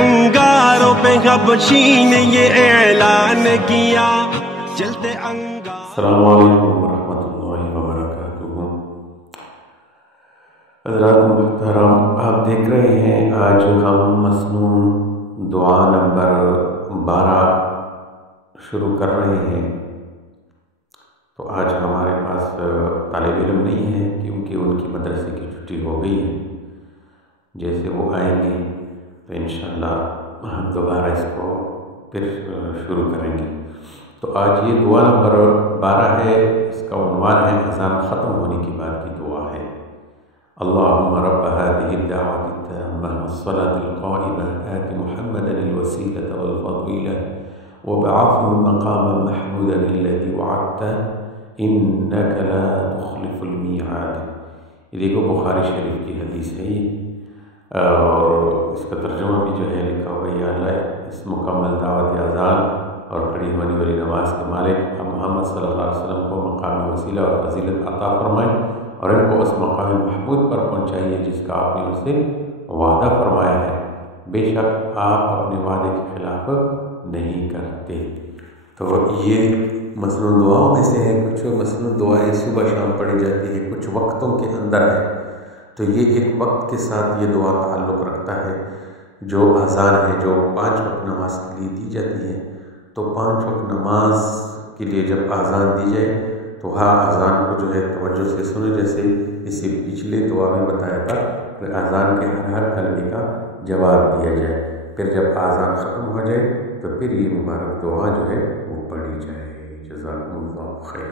انگاروں پہ حبشی نے یہ اعلان کیا، چلتے انگار۔ السلام علیکم ورحمۃ اللہ وبرکاتہ۔ حضرات محترم، آپ دیکھ رہے ہیں آج ہم مسنون دعا نمبر 12 شروع کر رہے ہیں۔ تو آج ہمارے پاس طالب علم نہیں ہے کیونکہ ان کی مدرسے کی چھٹی ہو گئی ہے۔ جیسے وہ آئیں گے تو انشاءاللہ ہم دوبارہ اس کو پھر شروع کریں گے۔ تو آج یہ دعا نمبر 12 ہے، اس کا عنوان ہے اذان ختم ہونے کے بعد کی دعا ہے۔ اللہم رب هذه الدعوة التامة والصلاة القائمة آت محمدا الوسيلة والفضيلة وابعثه مقاما محمودا الذي وعدته إنك لا تخلف الميعاد۔ یہ دیکھو بخاری شریف کی حدیث ہے یہ، اور اس کا ترجمہ بھی جو ہے لکھا ہوا ہے، یا اللہ اس مکمل دعوت اذان اور کھڑی ہونے والی نماز کے مالک محمد صلی اللہ علیہ وسلم کو مقام وسیلہ اور فضیلت عطا فرمائیں، اور ان کو اس مقام محمود پر پہنچائیے جس کا آپ نے ان سے وعدہ فرمایا ہے۔ بے شک آپ اپنے وعدے کے خلاف نہیں کرتے۔ تو یہ مسنون دعاؤں میں سے ہے، کچھ مسنون دعائیں صبح شام پڑھی جاتی ہے، کچھ وقتوں کے اندر ہے۔ تو یہ ایک وقت کے ساتھ یہ دعا تعلق رکھتا ہے، جو اذان ہے، جو 5 وقت نماز کے لیے دی جاتی ہے۔ تو 5 وقت نماز کے لیے جب اذان دی جائے تو ہاں اذان کو جو ہے توجہ سے سنیں، جیسے اسی پچھلے دعا میں بتایا تھا کہ اذان کے ہر کلمے کا جواب دیا جائے۔ پھر جب اذان ختم ہو جائے تو پھر یہ مبارک دعا جو ہے وہ پڑھی جائے۔ جزاکم اللہ خیر۔